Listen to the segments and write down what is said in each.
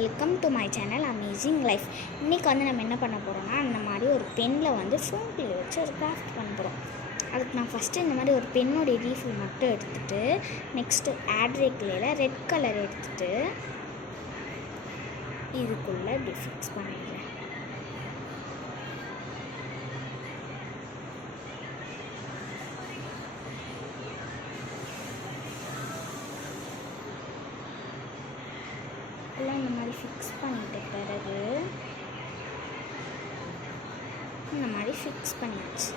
Welcome to my channel amazing life. இன்றைக்கி நம்ம என்ன பண்ண போகிறோம்னா, அந்த மாதிரி ஒரு பெனில் ஃபோம் கிளே வச்சு ஒரு கிராஃப்ட் பண்ண போகிறோம். அதுக்கு நான் ஃபஸ்ட்டு இந்த மாதிரி ஒரு பென்னோடைய ரீஃபில் மட்டும் எடுத்துகிட்டு, நெக்ஸ்ட்டு ஆட்ரே கிளேயில் ரெட் கலர் எடுத்துகிட்டு இதுக்குள்ளே இப்படி ஃபிக்ஸ் பண்ணிடுறேன். இந்த மாதிரி ஃபிக்ஸ் பண்ணிட்ட பிறகு இந்த மாதிரி ஃபிக்ஸ் பண்ணியாச்சு.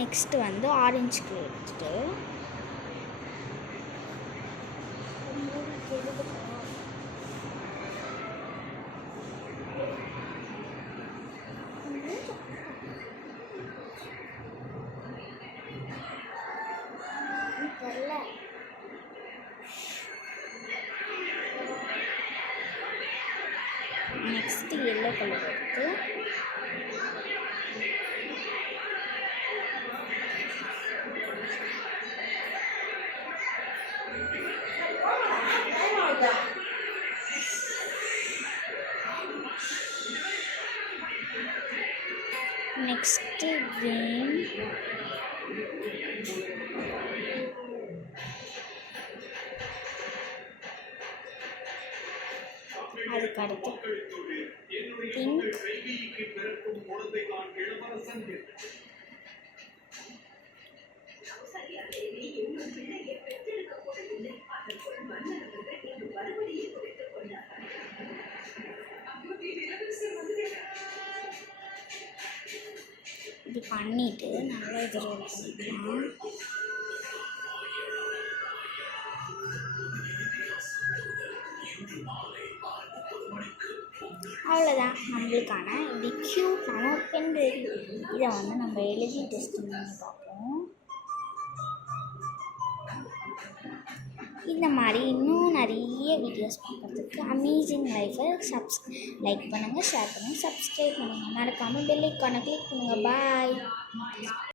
நெக்ஸ்ட்டு ஆரஞ்சு கிளே எடுத்துட்டு நெக்ஸ்ட்டு எல்லோ கலர் எடுத்து நெக்ஸ்ட்டு கிரீன், அதுக்கடுத்து பிங்க், இப்படி பண்ணிட்டு நல்லா இது ரோல் பண்ணிக்கலாம். அவ்வளோதான், நம்மளுக்கான இப்படி க்யூட்டான பென் ரெடி. இதை நம்ம எழுதி டெஸ்ட் பண்ணி பார்ப்போம். இந்த மாதிரி இன்னும் நிறைய வீடியோஸ் பார்க்குறதுக்கு அமேசிங் லைஃபை லைக் பண்ணுங்கள், ஷேர் பண்ணுங்கள், சப்ஸ்கிரைப் பண்ணுங்கள். மறக்காமல் பெல் ஐகானை கிளிக் பண்ணுங்கள். பாய்.